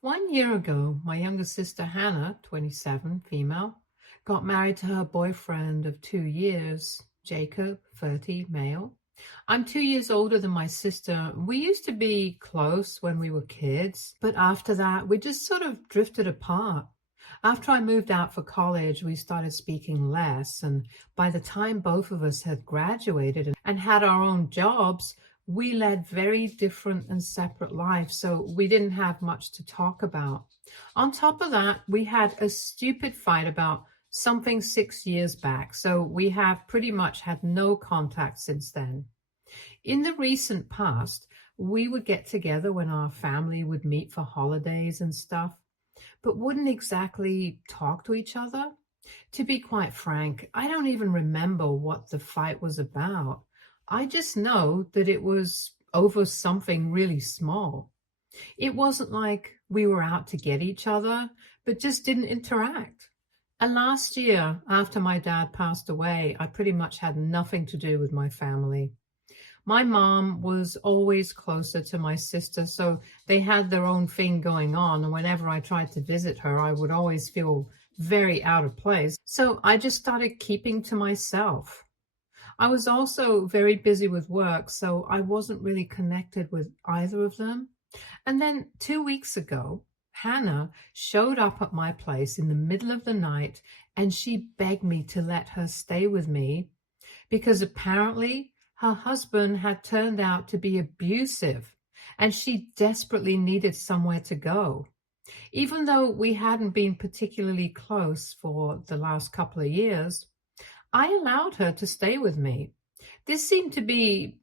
1 year ago, my younger sister Hannah, 27, female, got married to her boyfriend of 2 years, Jacob, 30, male. I'm 2 years older than my sister. We used to be close when we were kids, but after that, we just sort of drifted apart. After I moved out for college, we started speaking less, and by the time both of us had graduated and had our own jobs, we led very different and separate lives, so we didn't have much to talk about. On top of that, we had a stupid fight about something 6 years back, so we have pretty much had no contact since then. In the recent past, we would get together when our family would meet for holidays and stuff, but wouldn't exactly talk to each other. To be quite frank, I don't even remember what the fight was about. I just know that it was over something really small. It wasn't like we were out to get each other, but just didn't interact. And last year, after my dad passed away, I pretty much had nothing to do with my family. My mom was always closer to my sister, so they had their own thing going on. And whenever I tried to visit her, I would always feel very out of place. So I just started keeping to myself. I was also very busy with work, so I wasn't really connected with either of them. And then 2 weeks ago, Hannah showed up at my place in the middle of the night and she begged me to let her stay with me because apparently her husband had turned out to be abusive and she desperately needed somewhere to go. Even though we hadn't been particularly close for the last couple of years, I allowed her to stay with me. This seemed to be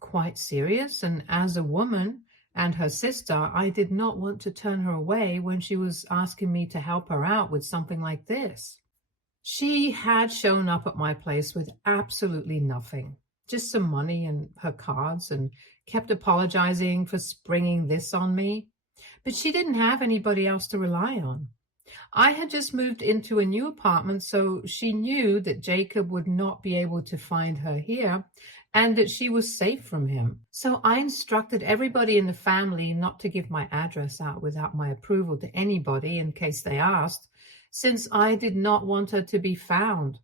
quite serious, and as a woman and her sister, I did not want to turn her away when she was asking me to help her out with something like this. She had shown up at my place with absolutely nothing, just some money and her cards, and kept apologizing for springing this on me. But she didn't have anybody else to rely on. I had just moved into a new apartment, so she knew that Jacob would not be able to find her here and that she was safe from him. So I instructed everybody in the family not to give my address out without my approval to anybody in case they asked, since I did not want her to be found.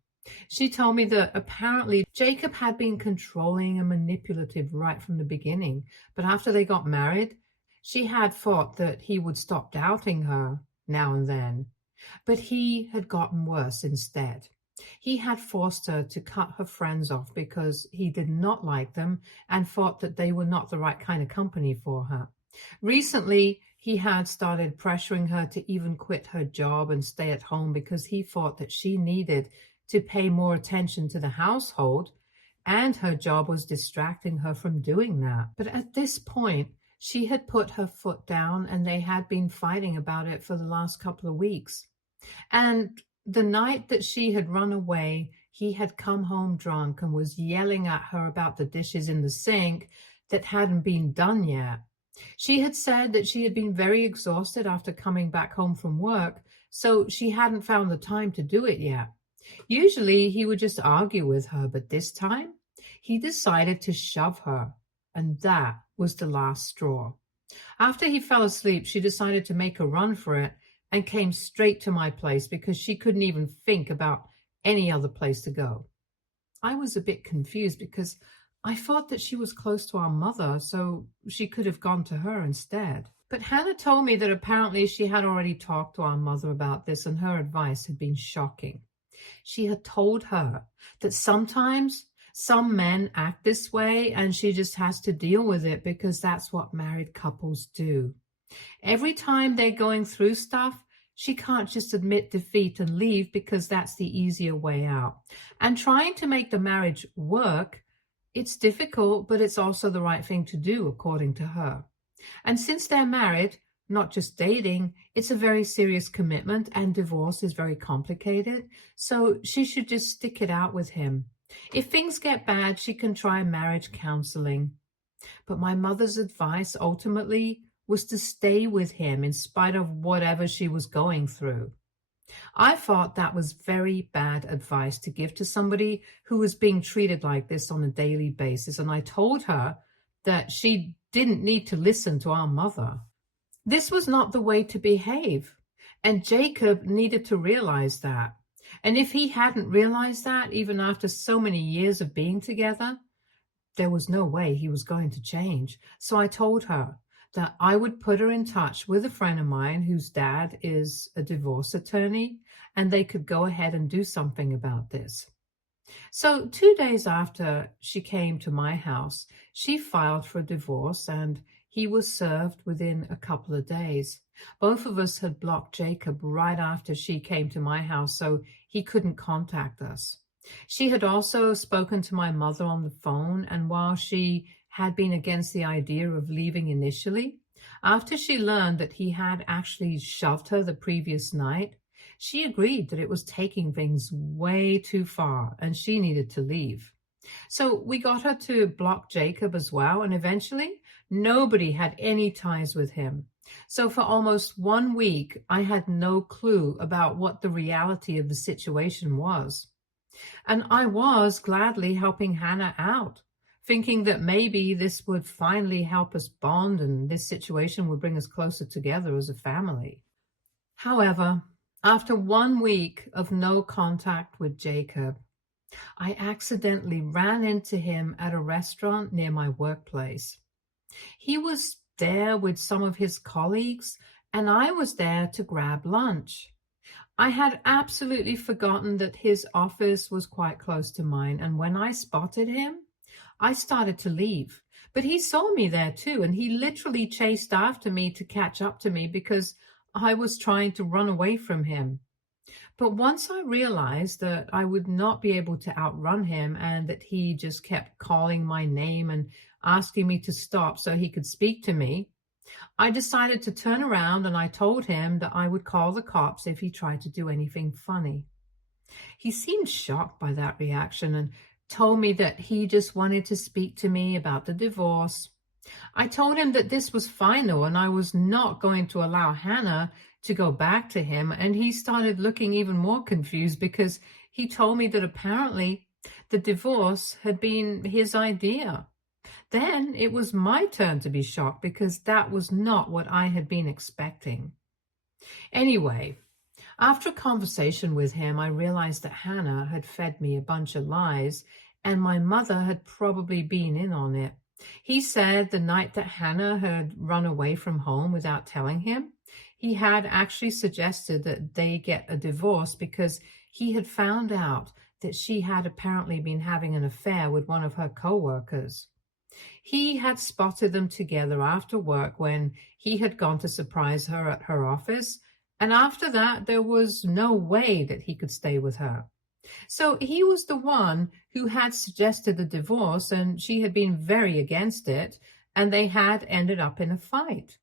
She told me that apparently Jacob had been controlling and manipulative right from the beginning, but after they got married, she had thought that he would stop doubting her now and then. But he had gotten worse instead. He had forced her to cut her friends off because he did not like them and thought that they were not the right kind of company for her. Recently, he had started pressuring her to even quit her job and stay at home because he thought that she needed to pay more attention to the household, and her job was distracting her from doing that. But at this point, she had put her foot down and they had been fighting about it for the last couple of weeks. And the night that she had run away, he had come home drunk and was yelling at her about the dishes in the sink that hadn't been done yet. She had said that she had been very exhausted after coming back home from work, so she hadn't found the time to do it yet. Usually he would just argue with her, but this time he decided to shove her, and that was the last straw. After he fell asleep, she decided to make a run for it and came straight to my place because she couldn't even think about any other place to go. I was a bit confused because I thought that she was close to our mother, so she could have gone to her instead. But Hannah told me that apparently she had already talked to our mother about this and her advice had been shocking. She had told her that sometimes some men act this way and she just has to deal with it because that's what married couples do. Every time they're going through stuff, she can't just admit defeat and leave because that's the easier way out. And trying to make the marriage work, it's difficult, but it's also the right thing to do, according to her. And since they're married, not just dating, it's a very serious commitment and divorce is very complicated. So she should just stick it out with him. If things get bad, she can try marriage counseling. But my mother's advice ultimately was to stay with him in spite of whatever she was going through. I thought that was very bad advice to give to somebody who was being treated like this on a daily basis. And I told her that she didn't need to listen to our mother. This was not the way to behave, and Jacob needed to realize that. And if he hadn't realized that, even after so many years of being together, there was no way he was going to change. So I told her that I would put her in touch with a friend of mine whose dad is a divorce attorney, and they could go ahead and do something about this. So 2 days after she came to my house, she filed for divorce and he was served within a couple of days. Both of us had blocked Jacob right after she came to my house, so he couldn't contact us. She had also spoken to my mother on the phone, and while she had been against the idea of leaving initially, after she learned that he had actually shoved her the previous night, she agreed that it was taking things way too far and she needed to leave. So we got her to block Jacob as well, and eventually nobody had any ties with him. So for almost 1 week, I had no clue about what the reality of the situation was. And I was gladly helping Hannah out, thinking that maybe this would finally help us bond and this situation would bring us closer together as a family. However, after 1 week of no contact with Jacob, I accidentally ran into him at a restaurant near my workplace. He was there with some of his colleagues, and I was there to grab lunch. I had absolutely forgotten that his office was quite close to mine, and when I spotted him, I started to leave. But he saw me there too, and he literally chased after me to catch up to me because I was trying to run away from him. But once I realized that I would not be able to outrun him and that he just kept calling my name and asking me to stop so he could speak to me, I decided to turn around and I told him that I would call the cops if he tried to do anything funny. He seemed shocked by that reaction and told me that he just wanted to speak to me about the divorce. I told him that this was final and I was not going to allow Hannah to go back to him, and he started looking even more confused because he told me that apparently the divorce had been his idea. Then it was my turn to be shocked because that was not what I had been expecting. Anyway, after a conversation with him, I realized that Hannah had fed me a bunch of lies and my mother had probably been in on it. He said the night that Hannah had run away from home without telling him, he had actually suggested that they get a divorce because he had found out that she had apparently been having an affair with one of her co-workers. He had spotted them together after work when he had gone to surprise her at her office, and after that there was no way that he could stay with her. So he was the one who had suggested the divorce, and she had been very against it, and they had ended up in a fight.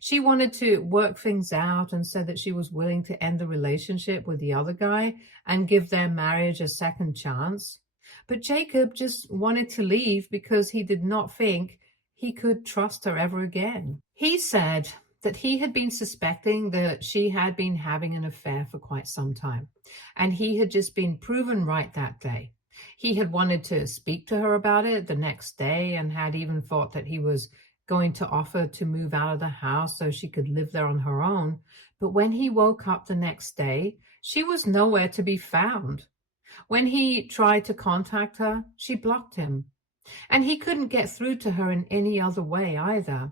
She wanted to work things out and said that she was willing to end the relationship with the other guy and give their marriage a second chance. But Jacob just wanted to leave because he did not think he could trust her ever again. He said that he had been suspecting that she had been having an affair for quite some time, and he had just been proven right that day. He had wanted to speak to her about it the next day and had even thought that he was going to offer to move out of the house so she could live there on her own. But when he woke up the next day, she was nowhere to be found. When he tried to contact her, she blocked him. And he couldn't get through to her in any other way either.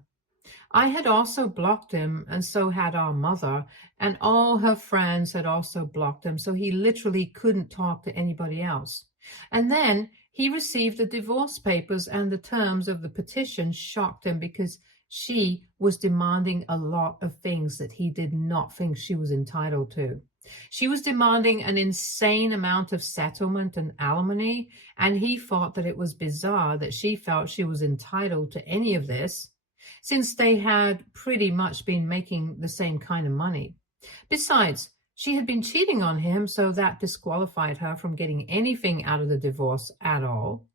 I had also blocked him, and so had our mother, and all her friends had also blocked him, so he literally couldn't talk to anybody else. And then he received the divorce papers, and the terms of the petition shocked him because she was demanding a lot of things that he did not think she was entitled to. She was demanding an insane amount of settlement and alimony, and he thought that it was bizarre that she felt she was entitled to any of this, since they had pretty much been making the same kind of money. Besides, she had been cheating on him, so that disqualified her from getting anything out of the divorce at all.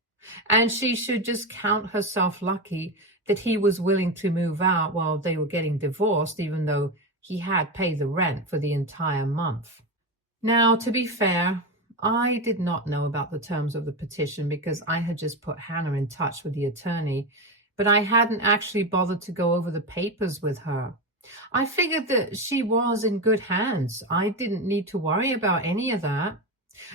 And she should just count herself lucky that he was willing to move out while they were getting divorced, even though he had paid the rent for the entire month. Now, to be fair, I did not know about the terms of the petition because I had just put Hannah in touch with the attorney, but I hadn't actually bothered to go over the papers with her. I figured that she was in good hands. I didn't need to worry about any of that.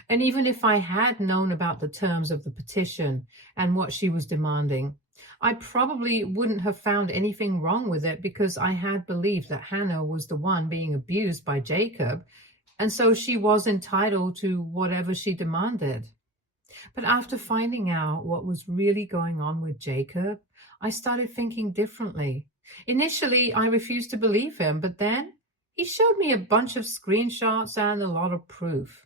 And even if I had known about the terms of the petition and what she was demanding, I probably wouldn't have found anything wrong with it because I had believed that Hannah was the one being abused by Jacob, and so she was entitled to whatever she demanded. But after finding out what was really going on with Jacob, I started thinking differently. Initially, I refused to believe him, but then he showed me a bunch of screenshots and a lot of proof.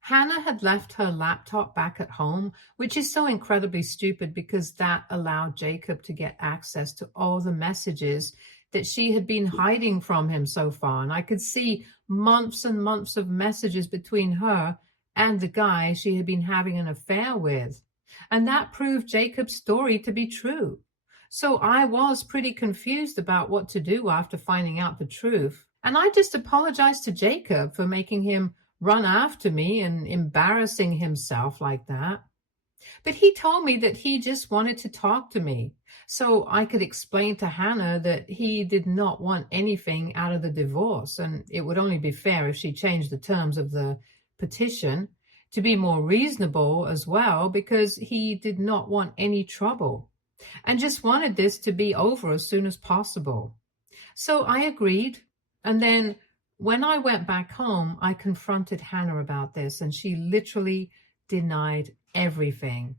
Hannah had left her laptop back at home, which is so incredibly stupid because that allowed Jacob to get access to all the messages that she had been hiding from him so far. And I could see months and months of messages between her and the guy she had been having an affair with. And that proved Jacob's story to be true. So I was pretty confused about what to do after finding out the truth. And I just apologized to Jacob for making him run after me and embarrassing himself like that. But he told me that he just wanted to talk to me so I could explain to Hannah that he did not want anything out of the divorce, and it would only be fair if she changed the terms of the petition to be more reasonable as well, because he did not want any trouble and just wanted this to be over as soon as possible. So I agreed, and then when I went back home, I confronted Hannah about this, and she literally denied everything.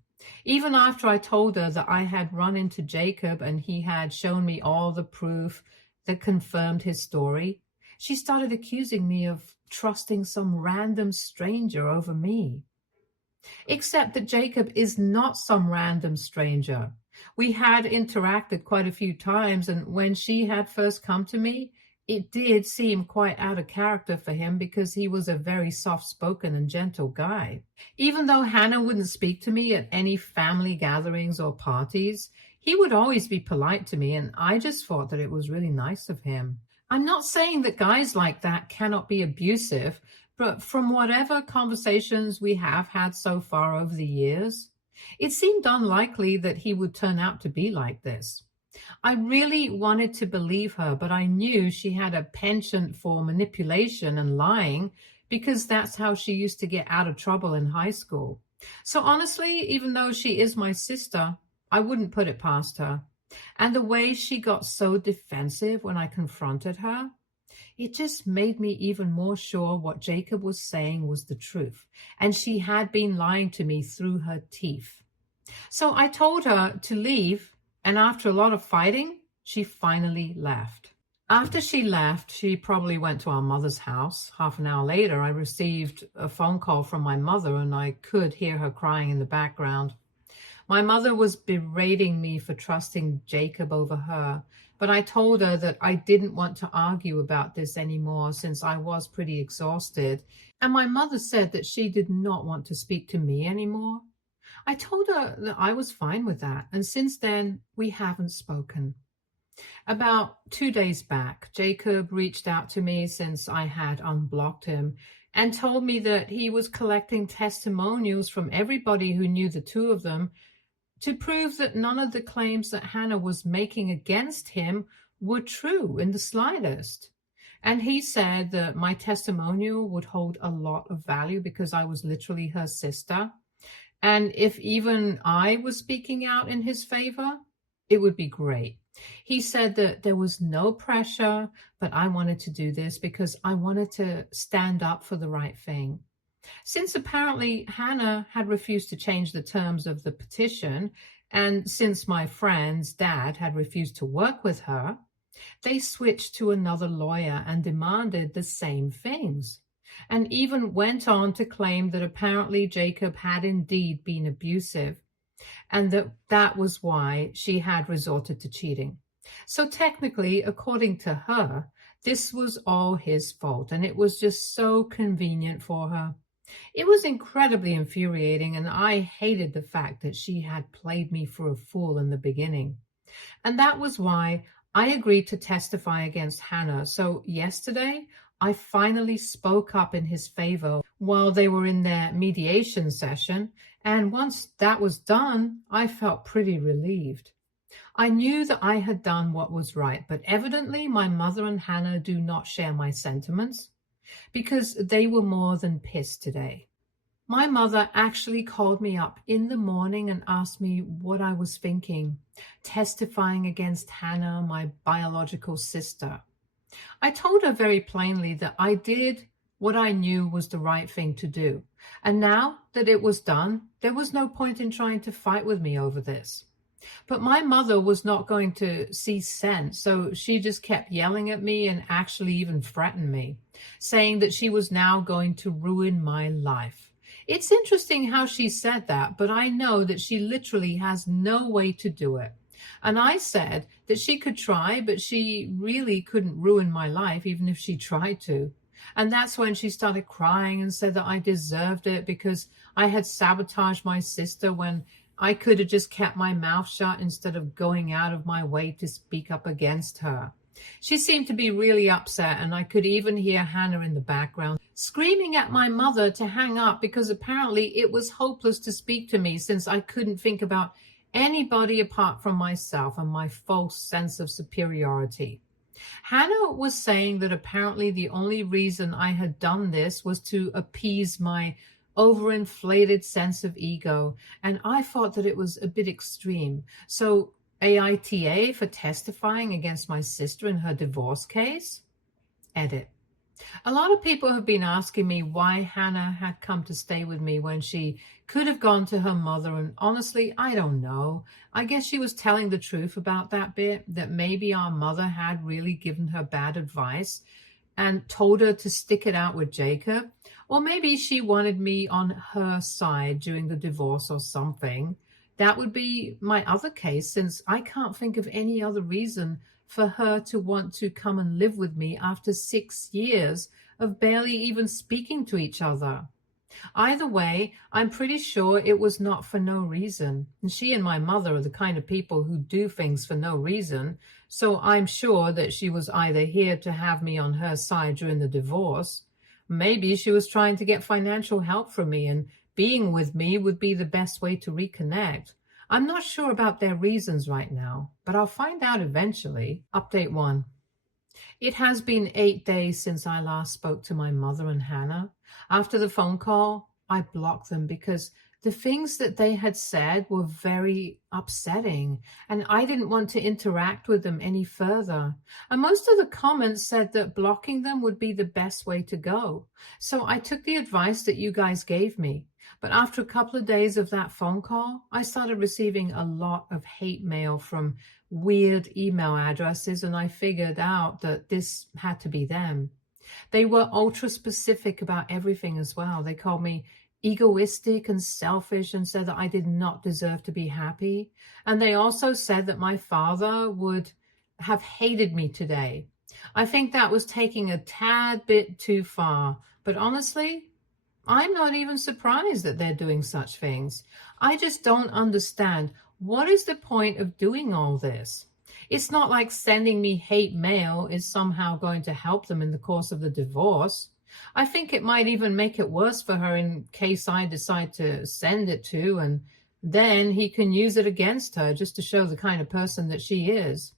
Even after I told her that I had run into Jacob and he had shown me all the proof that confirmed his story, she started accusing me of trusting some random stranger over me. Except that Jacob is not some random stranger. We had interacted quite a few times, and when she had first come to me, it did seem quite out of character for him because he was a very soft-spoken and gentle guy. Even though Hannah wouldn't speak to me at any family gatherings or parties, he would always be polite to me, and I just thought that it was really nice of him. I'm not saying that guys like that cannot be abusive, but from whatever conversations we have had so far over the years, it seemed unlikely that he would turn out to be like this. I really wanted to believe her, but I knew she had a penchant for manipulation and lying because that's how she used to get out of trouble in high school. So honestly, even though she is my sister, I wouldn't put it past her. And the way she got so defensive when I confronted her, it just made me even more sure what Jacob was saying was the truth, and she had been lying to me through her teeth. So I told her to leave, and after a lot of fighting, she finally left. After she left, she probably went to our mother's house. Half an hour later, I received a phone call from my mother, and I could hear her crying in the background. My mother was berating me for trusting Jacob over her, but I told her that I didn't want to argue about this anymore since I was pretty exhausted, and my mother said that she did not want to speak to me anymore. I told her that I was fine with that, and since then, we haven't spoken. About 2 days back, Jacob reached out to me since I had unblocked him and told me that he was collecting testimonials from everybody who knew the two of them to prove that none of the claims that Hannah was making against him were true in the slightest. And he said that my testimonial would hold a lot of value because I was literally her sister. And if even I was speaking out in his favor, it would be great. He said that there was no pressure, but I wanted to do this because I wanted to stand up for the right thing. Since apparently Hannah had refused to change the terms of the petition, and since my friend's dad had refused to work with her, they switched to another lawyer and demanded the same things, and even went on to claim that apparently Jacob had indeed been abusive, and that was why she had resorted to cheating. So technically, according to her, this was all his fault, and it was just so convenient for her. It was incredibly infuriating, and I hated the fact that she had played me for a fool in the beginning. And that was why I agreed to testify against Hannah. So yesterday, I finally spoke up in his favor while they were in their mediation session. And once that was done, I felt pretty relieved. I knew that I had done what was right, but evidently my mother and Hannah do not share my sentiments because they were more than pissed today. My mother actually called me up in the morning and asked me what I was thinking, testifying against Hannah, my biological sister. I told her very plainly that I did what I knew was the right thing to do. And now that it was done, there was no point in trying to fight with me over this. But my mother was not going to see sense, so she just kept yelling at me and actually even threatened me, saying that she was now going to ruin my life. It's interesting how she said that, but I know that she literally has no way to do it. And I said that she could try, but she really couldn't ruin my life, even if she tried to. And that's when she started crying and said that I deserved it because I had sabotaged my sister when I could have just kept my mouth shut instead of going out of my way to speak up against her. She seemed to be really upset, and I could even hear Hannah in the background screaming at my mother to hang up because apparently it was hopeless to speak to me since I couldn't think about anybody apart from myself and my false sense of superiority. Hannah was saying that apparently the only reason I had done this was to appease my overinflated sense of ego, and I thought that it was a bit extreme. So, AITA for testifying against my sister in her divorce case? Edit. A lot of people have been asking me why Hannah had come to stay with me when she could have gone to her mother, and honestly, I don't know. I guess she was telling the truth about that bit, that maybe our mother had really given her bad advice and told her to stick it out with Jacob. Or maybe she wanted me on her side during the divorce or something. That would be my other case, since I can't think of any other reason for her to want to come and live with me after 6 years of barely even speaking to each other. Either way, I'm pretty sure it was not for no reason. And she and my mother are the kind of people who do things for no reason, so I'm sure that she was either here to have me on her side during the divorce. Maybe she was trying to get financial help from me, and being with me would be the best way to reconnect. I'm not sure about their reasons right now, but I'll find out eventually. Update 1. It has been 8 days since I last spoke to my mother and Hannah. After the phone call, I blocked them because the things that they had said were very upsetting, and I didn't want to interact with them any further. And most of the comments said that blocking them would be the best way to go. So I took the advice that you guys gave me. But after a couple of days of that phone call, I started receiving a lot of hate mail from weird email addresses, and I figured out that this had to be them. They were ultra specific about everything as well. They called me egoistic and selfish and said that I did not deserve to be happy. And they also said that my father would have hated me today. I think that was taking a tad bit too far, but honestly, I'm not even surprised that they're doing such things. I just don't understand. What is the point of doing all this? It's not like sending me hate mail is somehow going to help them in the course of the divorce. I think it might even make it worse for her in case I decide to send it to, and then he can use it against her just to show the kind of person that she is.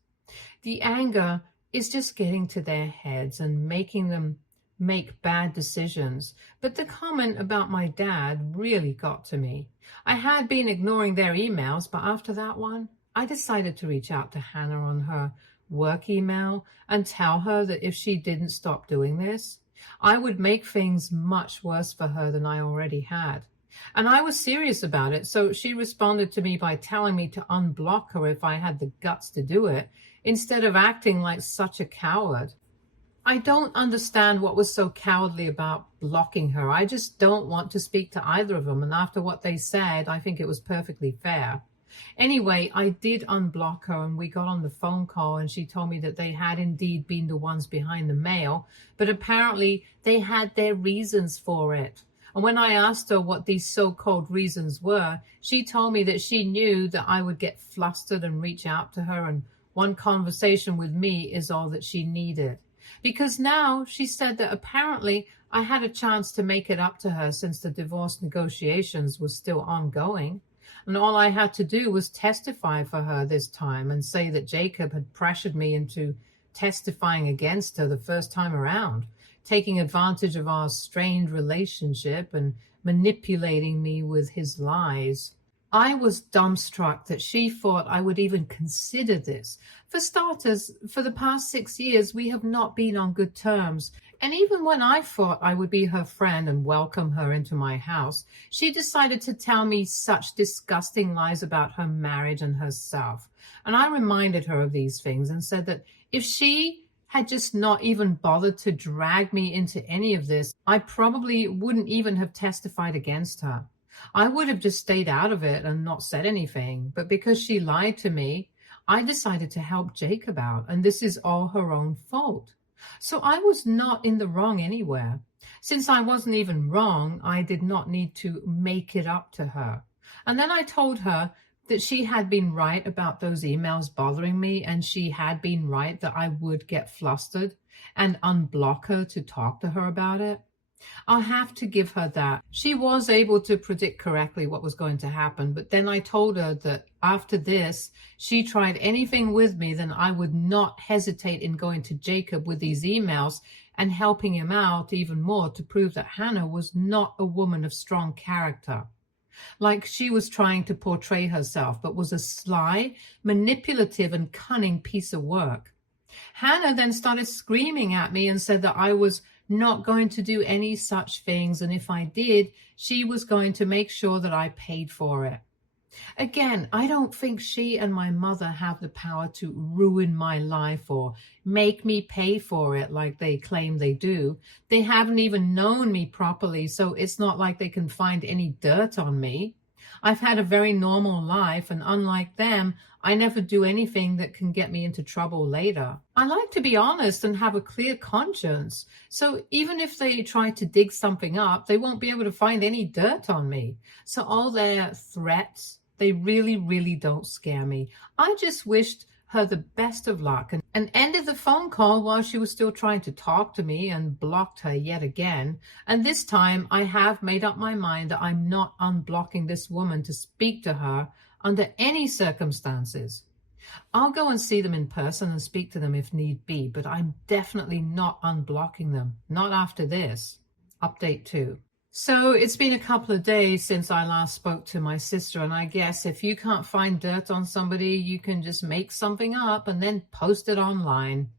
The anger is just getting to their heads and making them make bad decisions. But the comment about my dad really got to me. I had been ignoring their emails, but after that one, I decided to reach out to Hannah on her work email and tell her that if she didn't stop doing this, I would make things much worse for her than I already had. And I was serious about it, so she responded to me by telling me to unblock her if I had the guts to do it, instead of acting like such a coward. I don't understand what was so cowardly about blocking her. I just don't want to speak to either of them, and after what they said, I think it was perfectly fair. Anyway, I did unblock her, and we got on the phone call, and she told me that they had indeed been the ones behind the mail, but apparently they had their reasons for it. And when I asked her what these so-called reasons were, she told me that she knew that I would get flustered and reach out to her, and one conversation with me is all that she needed. Because now she said that apparently I had a chance to make it up to her since the divorce negotiations were still ongoing. And all I had to do was testify for her this time and say that Jacob had pressured me into testifying against her the first time around, taking advantage of our strained relationship and manipulating me with his lies. I was dumbstruck that she thought I would even consider this. For starters, for the past 6 years, we have not been on good terms. And even when I thought I would be her friend and welcome her into my house, she decided to tell me such disgusting lies about her marriage and herself. And I reminded her of these things and said that if she had just not even bothered to drag me into any of this, I probably wouldn't even have testified against her. I would have just stayed out of it and not said anything. But because she lied to me, I decided to help Jacob out, and this is all her own fault. So I was not in the wrong anywhere. Since I wasn't even wrong, I did not need to make it up to her. And then I told her that she had been right about those emails bothering me, and she had been right that I would get flustered and unblock her to talk to her about it. I'll have to give her that. She was able to predict correctly what was going to happen, but then I told her that after this, she tried anything with me, then I would not hesitate in going to Jacob with these emails and helping him out even more to prove that Hannah was not a woman of strong character, like she was trying to portray herself, but was a sly, manipulative, and cunning piece of work. Hannah then started screaming at me and said that I was not going to do any such things, and if I did, she was going to make sure that I paid for it. Again, I don't think she and my mother have the power to ruin my life or make me pay for it like they claim they do. They haven't even known me properly, so it's not like they can find any dirt on me. I've had a very normal life, and unlike them, I never do anything that can get me into trouble later. I like to be honest and have a clear conscience, so even if they try to dig something up, they won't be able to find any dirt on me. So all their threats, they really, really don't scare me. I just wished her the best of luck and ended the phone call while she was still trying to talk to me and blocked her yet again. And this time I have made up my mind that I'm not unblocking this woman to speak to her under any circumstances. I'll go and see them in person and speak to them if need be, but I'm definitely not unblocking them. Not after this. Update 2. So it's been a couple of days since I last spoke to my sister, and I guess if you can't find dirt on somebody, you can just make something up and then post it online.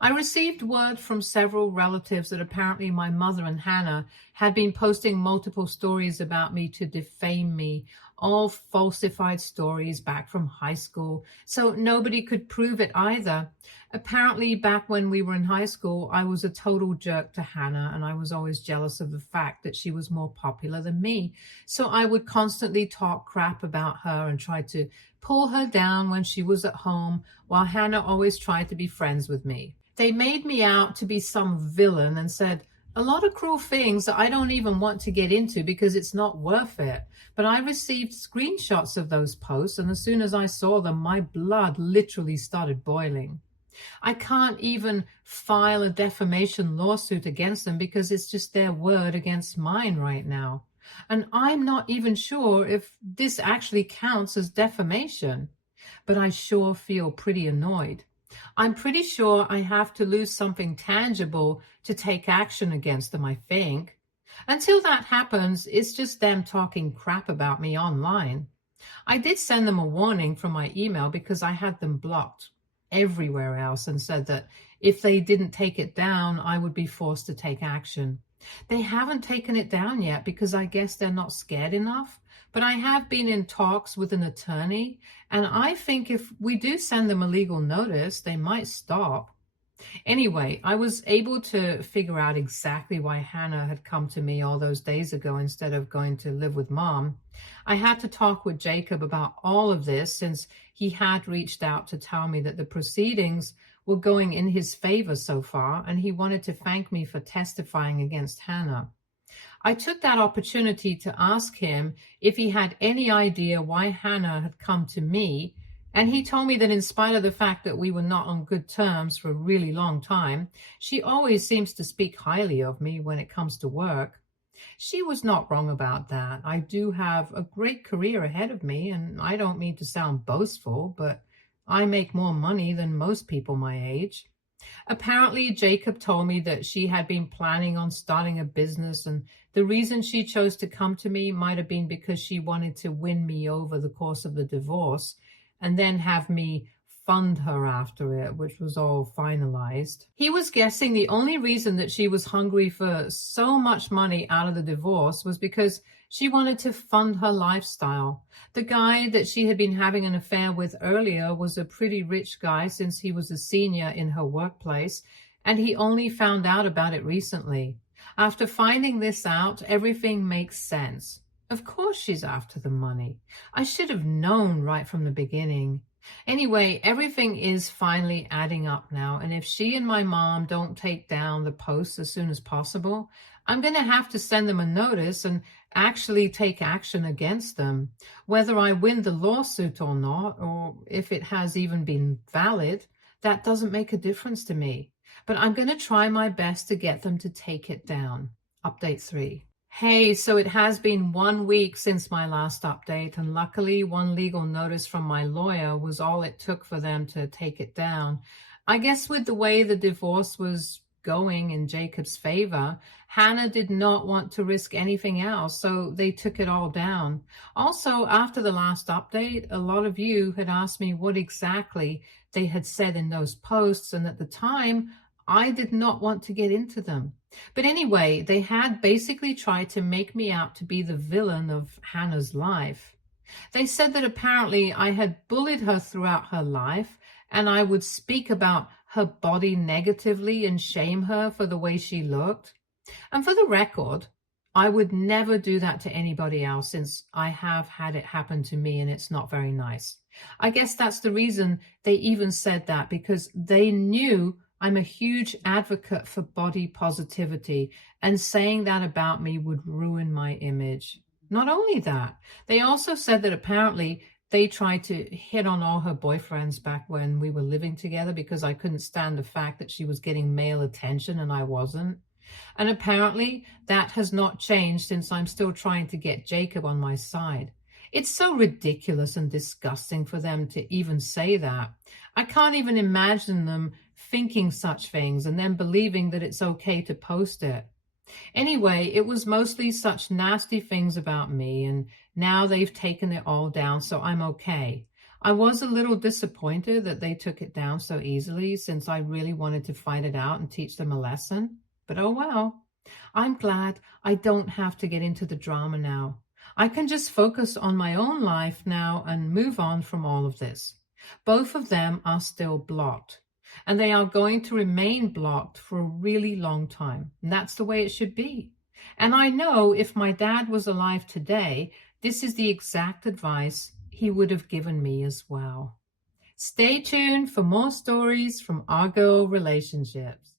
I received word from several relatives that apparently my mother and Hannah had been posting multiple stories about me to defame me, all falsified stories back from high school, so nobody could prove it either. Apparently, back when we were in high school, I was a total jerk to Hannah, and I was always jealous of the fact that she was more popular than me. So I would constantly talk crap about her and try to pull her down when she was at home, while Hannah always tried to be friends with me. They made me out to be some villain and said a lot of cruel things that I don't even want to get into because it's not worth it. But I received screenshots of those posts, and as soon as I saw them, my blood literally started boiling. I can't even file a defamation lawsuit against them because it's just their word against mine right now. And I'm not even sure if this actually counts as defamation, but I sure feel pretty annoyed. I'm pretty sure I have to lose something tangible to take action against them, I think. Until that happens, it's just them talking crap about me online. I did send them a warning from my email because I had them blocked everywhere else and said that if they didn't take it down, I would be forced to take action. They haven't taken it down yet because I guess they're not scared enough. But I have been in talks with an attorney, and I think if we do send them a legal notice, they might stop. Anyway, I was able to figure out exactly why Hannah had come to me all those days ago instead of going to live with Mom. I had to talk with Jacob about all of this since he had reached out to tell me that the proceedings were going in his favor so far, and he wanted to thank me for testifying against Hannah. I took that opportunity to ask him if he had any idea why Hannah had come to me, and he told me that in spite of the fact that we were not on good terms for a really long time, she always seems to speak highly of me when it comes to work. She was not wrong about that. I do have a great career ahead of me, and I don't mean to sound boastful, but I make more money than most people my age. Apparently, Jacob told me that she had been planning on starting a business, and the reason she chose to come to me might have been because she wanted to win me over the course of the divorce and then have me fund her after it, which was all finalized. He was guessing the only reason that she was hungry for so much money out of the divorce was because she wanted to fund her lifestyle. The guy that she had been having an affair with earlier was a pretty rich guy since he was a senior in her workplace, and he only found out about it recently. After finding this out, everything makes sense. Of course she's after the money. I should have known right from the beginning. Anyway, everything is finally adding up now, and if she and my mom don't take down the posts as soon as possible, I'm going to have to send them a notice and actually take action against them. Whether I win the lawsuit or not, or if it has even been valid, that doesn't make a difference to me. But I'm going to try my best to get them to take it down. Update 3. Hey, so it has been 1 week since my last update, and luckily one legal notice from my lawyer was all it took for them to take it down. I guess with the way the divorce was going in Jacob's favor, Hannah did not want to risk anything else, so they took it all down. Also, after the last update, a lot of you had asked me what exactly they had said in those posts, and at the time, I did not want to get into them. But anyway, they had basically tried to make me out to be the villain of Hannah's life. They said that apparently I had bullied her throughout her life, and I would speak about her body negatively and shame her for the way she looked. And for the record, I would never do that to anybody else since I have had it happen to me and it's not very nice. I guess that's the reason they even said that, because they knew I'm a huge advocate for body positivity, and saying that about me would ruin my image. Not only that, they also said that apparently they tried to hit on all her boyfriends back when we were living together because I couldn't stand the fact that she was getting male attention and I wasn't. And apparently that has not changed since I'm still trying to get Jacob on my side. It's so ridiculous and disgusting for them to even say that. I can't even imagine them thinking such things and then believing that it's okay to post it. Anyway, it was mostly such nasty things about me, and now they've taken it all down, so I'm okay. I was a little disappointed that they took it down so easily since I really wanted to find it out and teach them a lesson. But oh well. I'm glad I don't have to get into the drama now. I can just focus on my own life now and move on from all of this. Both of them are still blocked, and they are going to remain blocked for a really long time. And that's the way it should be. And I know if my dad was alive today, this is the exact advice he would have given me as well. Stay tuned for more stories from our girl relationships.